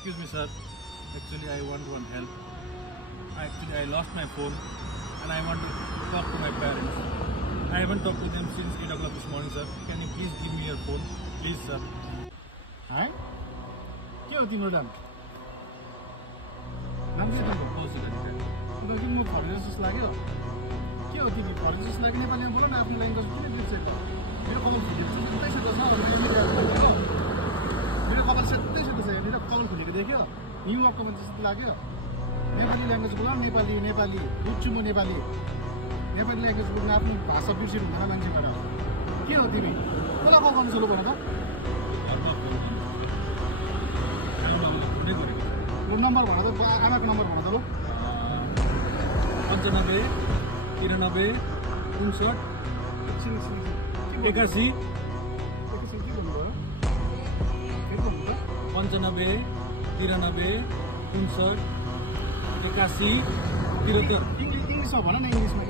Excuse me, sir. Actually, I want one help. I lost my phone and I want to talk to my parents. I haven't talked to them since 8 o'clock this morning, sir. Can you please give me your phone? Please, sir. है के हो तिम्रो नाम नाम चाहिँ तपाईँको कौशिक अधिकारी। तिम्रो म फरेनर जस्तो लाग्यो के हो तिमी फरेनर जस्तो लाग्यो नेपालीमा बोल न आफ्नो ल्याङ्ग्वेज किन बिर्सेछ मेरो कपाल फुटेको छ सेतै सेतो छ मेरो कपाल सेतै सेतो छ मेरो कपाल फुटेको देख्यो न्यु अपको मान्छे जस्तो लाग्यो नेपाली ल्याङ्ग्वेज बोल नेपाली नेपाली बुझ्छु म नेपाली नेपाली ल्याङ्ग्वेज बोल्न आफ्नो भाषा बिर्सिनु हुँदैन मान्छेबाट के हो तिमी कसलाई कल गर्नु सुरु भन त नम्बर भन त आमाको नम्बर भन त लु 95 93 59 81 95 93 59 81 73 इङ्ग्लिसमा भन न इङ्ग्लिसमा